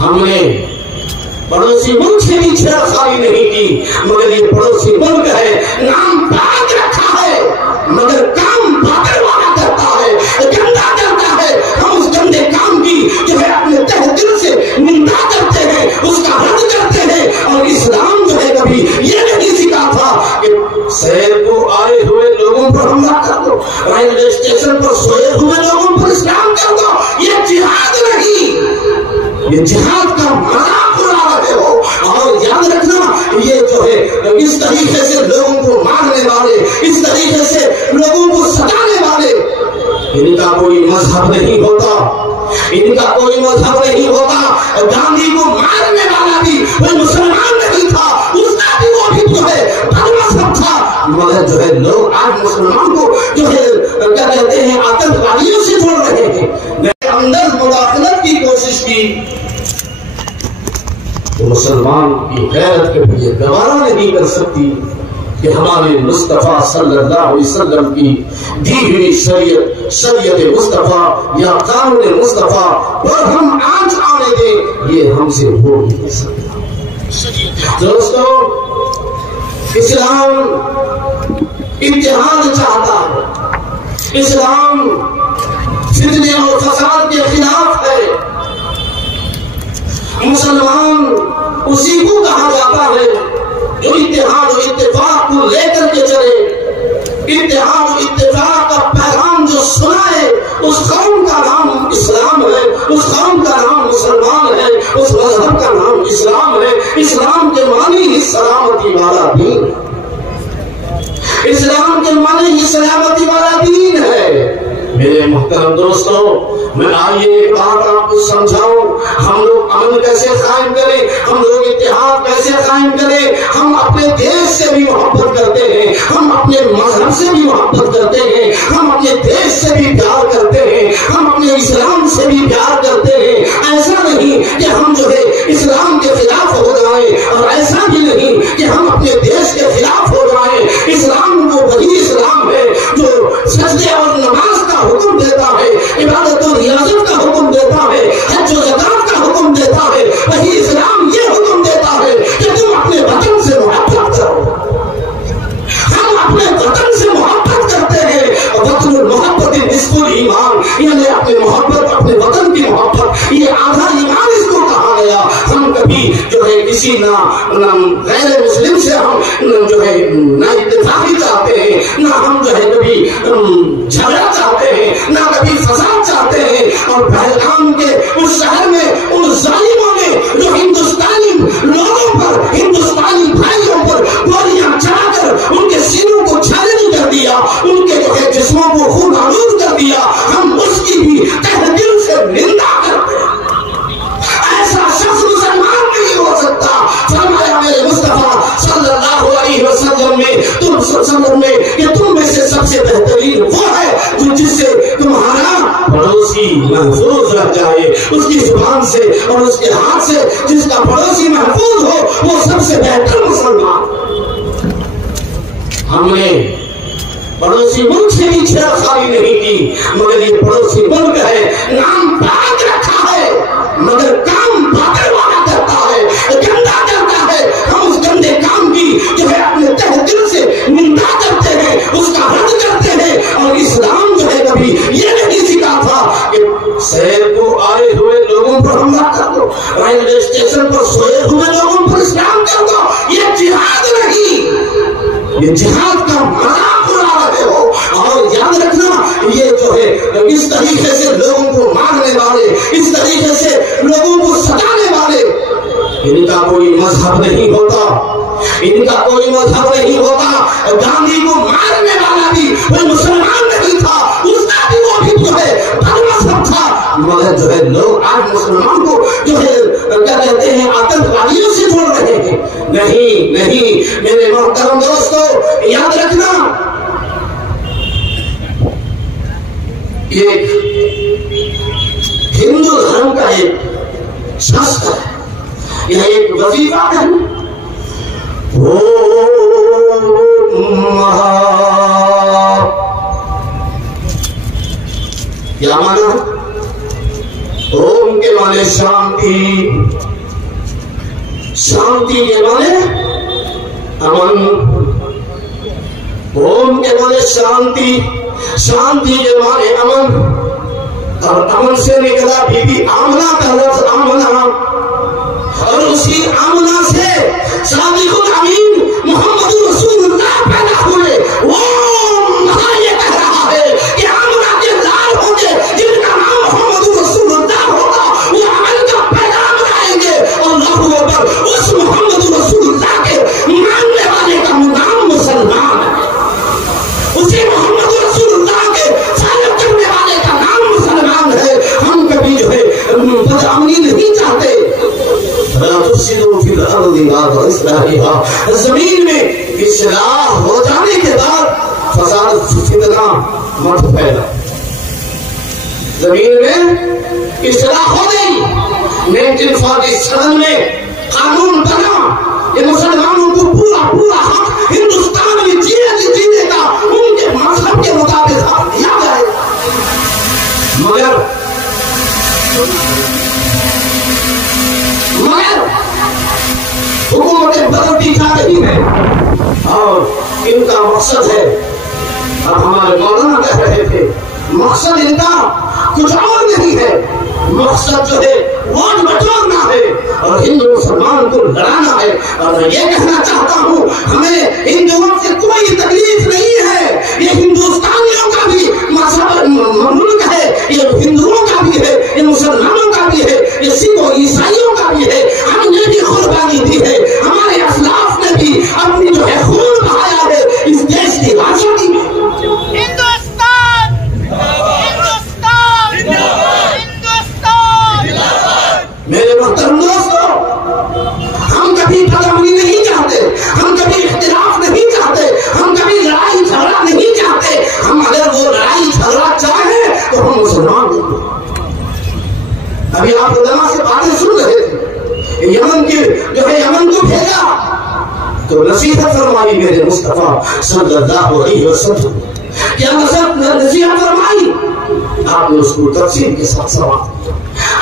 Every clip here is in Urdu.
ہم نے پڑوسی ملک سے بھی چھیڑخانی نہیں کی، مگر یہ پڑوسی ملک ہے، نام پاک رکھا ہے مگر کام باطل والا کرتا ہے، گندا کرتا ہے۔ ہم اس گندے کام کی جو ہے اپنے تہ دل سے نندا کرتے ہیں، اس کا رد کرتے ہیں، اور اسلام جو ہے کبھی یہ نہیں سکھا تھا کہ شہر کو آئے ہوئے لوگوں پر حملہ کر دو، ریلوے اسٹیشن پر سوئے ہوئے لوگوں پر اسلام کر دو۔ یہ جہاد نہیں، یہ جہاد کا مذاق اڑا رہے ہو۔ اور یاد رکھنا، یہ جو ہے اس طریقے سے لوگوں کو مارنے والے، اس طریقے سے لوگوں کو ستانے والے، ان کا کوئی مذہب نہیں ہوتا، ان کا کوئی مذہب نہیں ہوتا۔ گاندھی کو مارنے والا بھی وہ مسلمان نہیں تھا، اس کا بھی وہ بھی جو ہے مذہب تھا، مگر جو ہے لوگ آج مسلمان کو جو ہے کیا کہتے ہیں آتنکواریوں سے جوڑ رہے ہیں۔ اندر مداخلت کی کوشش کی تو مسلمان کی غیرت کے لیے گوارا نہیں کر سکتی کہ ہمارے مصطفیٰ صلی اللہ علیہ وسلم کی دی ہوئی شریعت مصطفیٰ یا قانون مصطفیٰ پر ہم آنچ آنے دیں، یہ ہم سے ہو ہی نہیں سکتا۔ دوستو، اسلام اتحاد چاہتا ہے، اسلام فتنے اور فساد کے خلاف ہے۔ مسلمان اسی کو کہا جاتا ہے جو اتحاد و اتفاق کو لے کر کے چلے، اتحاد و اتفاق کا پیغام جو سنائے، اس قوم کا نام اسلام ہے، اس قوم کا نام مسلمان ہے، اس مذہب کا نام اسلام ہے۔ اسلام کے معنی ہی سلامتی والا دین، اسلام کے معنی ہی سلامتی والا دین ہے۔ میرے محترم دوستوں، میں آئیے ایک بات آپ کو سمجھاؤں، ہم لوگ امن کیسے قائم کریں، ہم لوگ اتحاد کیسے قائم کریں۔ ہم اپنے دیش سے بھی محبت کرتے ہیں، ہم اپنے مذہب سے بھی محبت کرتے ہیں، ہم اپنے دیش سے بھی پیار کرتے ہیں، ہم اپنے اسلام سے بھی پیار کرتے ہیں۔ ایسا نہیں کہ ہم جو ہے اسلام کے خلاف ہو جائیں، اور ایسا بھی نہیں کہ ہم اپنے دیش کے خلاف ہو جائیں۔ اسلام وہ وہی اسلام ہے جو سجدے اور نماز کا حکم دیتا ہے، عبادت و ریاضت کا حکم دیتا ہے، حج و زکات کا حکم دیتا ہے۔ وہی اسلام یہ حکم دیتا ہے کہ تم اپنے وطن سے محبت کرو۔ ہم اپنے وطن سے محبت کرتے ہیں، وطن المحبت نصف الایمان، یعنی اپنے محبت، اپنے وطن کی محبت، یہ آدھا ایمان اس کو کہا گیا۔ ہم کبھی جو ہے کسی نہ غیر مسلم سے ہم جو ہے نہ اتفاقی چاہتے ہیں، نہ ہم جو ہے کبھی جھگڑا چاہتے ہیں، نہ کبھی فساد چاہتے ہیں۔ اور پہلگام کے اس شہر میں ان ظالموں نے جو ہندوستانی لوگوں پر، ہندوستانی بھائیوں پر گولیاں چلا کر ان کے سینوں کو چھلنی کر دیا، ان کے جو ہے جسموں کو خون آلود کر دیا، ہم اس کی بھی تہ دل سے نندا کرتے ہیں۔ ایسا شخص مسلمان نہیں ہو سکتا۔ فرمایا میرے مصطفیٰ صلی اللہ علیہ وسلم نے کہ تم میں سے سب سے بہترین وہ ہے جو جس سے تمہارا پڑوسی محفوظ رہ جائے، اس کی زبان سے اور اس کے ہاتھ سے جس کا پڑوسی محفوظ ہو، وہ سب سے بہتر مسلمان۔ ہم نے پڑوسی ملک سے بھی چھیڑخانی نہیں کی، مگر یہ پڑوسی ملک ہے، نام پاک رکھا ہے مگر کام باطل والا کرتا ہے، گندا کرتا ہے۔ ہم اس گندے کام کی جو ہے اپنے تہ دل سے نندا کرتے ہیں، اس کا رد کرتے ہیں، اور اسلام جو ہے کبھی یہ نہیں سکھا تھا کہ شہر کو آئے ہوئے لوگوں پر حملہ کر دو، ریلوے اسٹیشن پر سوئے ہوئے لوگوں پر اسلام کر دو۔ یہ جہاد نہیں، یہ جہاد کا مذاق اڑا رہے ہو۔ اور یاد رکھنا، یہ جو ہے اس طریقے سے لوگوں کو مارنے والے، اس طریقے سے لوگوں کو ستانے والے، ان کا کوئی مذہب نہیں ہوتا، ان کا کوئی مذہب نہیں ہوتا۔ گاندھی کو مارنے والا بھی وہ مسلمان نہیں تھا، اس کا بھی وہ بھی جو ہے مذہب تھا، مگر جو ہے لوگ آج مسلمان کو جو ہے کیا کہتے ہیں آتنکواریوں سے جوڑ رہے ہیں۔ نہیں نہیں میرے محترم دوستو، یاد رکھنا، ایک ہندو دھرم کا ایک شاستر ہے، یہ ایک وظیفہ ہے، کیا مانا؟ اوم اوم کے معنی شانتی، شانتی کے معنی امن، اوم کے معنی شانتی، شانتی کے معنی امن، اور امن سے نکلا بی بی آمنہ کا لفظ آمنہ، اور اسی آمنہ سے صادق الامین محمد رسول اللہ پیدا ہوئے۔ وہ یہ کہہ رہا ہے کہ آمنہ کے لال ہوں گے جن کا نام محمد رسول اللہ ہوگا، وہ عمل کا پیغام لائیں گے۔ اللہ اکبر، اس محمد رسول اللہ کے ماننے والے کا نام مسلمان ہے، اسی محمد رسول اللہ کے فالو کرنے والے کا نام مسلمان ہے۔ ہم کبھی جو ہے بدامنی نہیں چاہتے، زمین میں اصلاح ہو جانے کے بعد فساد فتنہ مت پھیلا۔ زمین میں اصلاح ہو گئی، 1947 میں قانون بنا کہ مسلمانوں کو پورا پورا حق ہندوستان میں جینے کا ان کے مذہب کے مطابق حق دیا جائے، مگر حکومتیں بدلتی جا رہی ہیں، اور ان کا مقصد ہے، اب ہمارے مولانا کہہ رہے تھے، مقصد ان کا کچھ اور نہیں ہے، مقصد جو ہے ووٹ بٹورنا ہے اور ہندو مسلمان کو لڑانا ہے۔ اور میں یہ کہنا چاہتا ہوں، ہمیں ہندوؤں سے کوئی تکلیف نہیں ہے، یہ ہندوستانیوں کا بھی ملک ہے، یہ ہندوؤں کا بھی ہے، یہ مسلمانوں کا بھی ہے، یہ سکھ و عیسائیوں کا بھی ہے۔ ہم نے بھی قربانی دی ہے، ہمارے اسلاف نے بھی اپنی جو ہے خون بہایا ہے اس دیش کی آزادی میں۔ میرے محترم دوستو، ہم کبھی بدامنی نہیں چاہتے، ہم کبھی اختلاف نہیں چاہتے، ہم کبھی لڑائی جھگڑا نہیں چاہتے۔ ہم اگر وہ لڑائی جھگڑا چاہیں تو ہم مسلمان نہیں ہیں۔ ابھی آپ علماء سے باتیں سن رہے تھے، یمن کی جو ہے یمن کو بھیجا تو نصیحت فرمائی میرے مصطفیٰ صلی اللہ علیہ وسلم، کیا نصیحت فرمائی؟ آپ نے اس کو تفصیل کے ساتھ سماعت کیا۔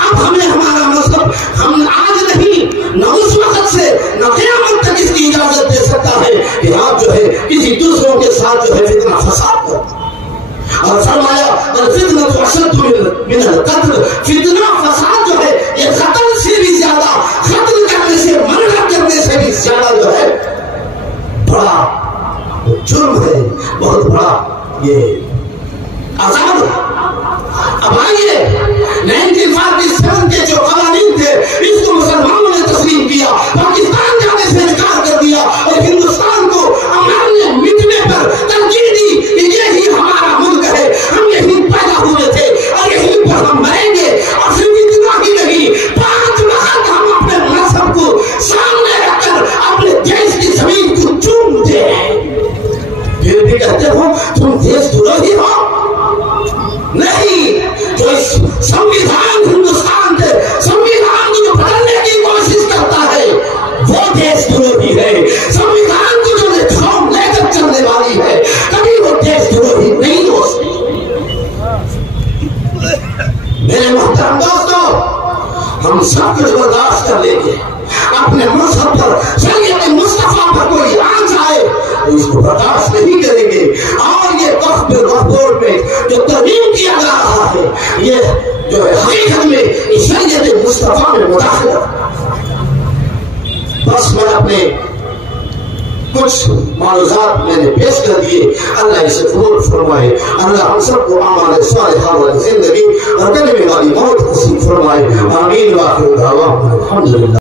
اب ہمیں ہمارا مذہب، ہم آج نہیں، نہ اس وقت سے نہ قیامت تک اس کی اجازت دے سکتا ہے کہ آپ جو ہے کسی دوسروں کے ساتھ جو ہے فتنہ فساد کرتے۔ اور فرمایا الفتنة اشد من القتل، فتنہ فساد جو ہے یہ قتل سے بھی زیادہ، قتل کرنے سے، منع کرنے سے بھی زیادہ جو ہے بڑا جرم ہے، بہت بڑا یہ عذاب ہے۔ اب آئیے 1947 کے جو قوانین تھے اس کو مسلمانوں نے تسلیم کیا، پاکستان جانے سے انکار کر دیا اور ہندوستان کو ہمارے مٹنے پر ترجیح دی کہ یہی ہمارا ملک ہے، ہم یہیں پیدا ہوئے تھے اور یہیں پر ہم مریں گے۔ اور صرف اتنا ہی نہیں، 5 وقت ہم اپنے مذہب کو سامنے رکھ کر اپنے دیش کی زمین کو چومتے ہیں، پھر بھی کہتے ہو تم دیش دروہی ہو۔ نہیں، جو سنویدھان ہندوستان کے سنویدھان کو جو بدلنے کی کوشش کرتا ہے وہ دیش دروہی ہے، سنویدھان کو جو ریفارم لے کر چلنے والی ہے کبھی وہ دیش دروہی نہیں ہو سکتی۔ میرے محترم دوستو، ہم سب کچھ برداشت کر لیں گے، اپنے مذہب پر، شریعت مصطفیٰ پر کوئی آنچ آئے تو اس کو برداشت نہیں کریں گے۔ اور یہ وقت وقت میں جو ترمیم کیا جا رہا ہے یہ جو ہے حقیقت میں شریعت مصطفیٰ میں مداخلت۔ بس میں اپنے کچھ معروضات میں نے پیش کر دیے، اللہ اسے قبول فرمائے، اللہ ہم سب کو اعمال صالحہ والی زندگی اور کلمے والی موت نصیب فرمائے، آمین۔ وآخر دعوانا الحمدللہ۔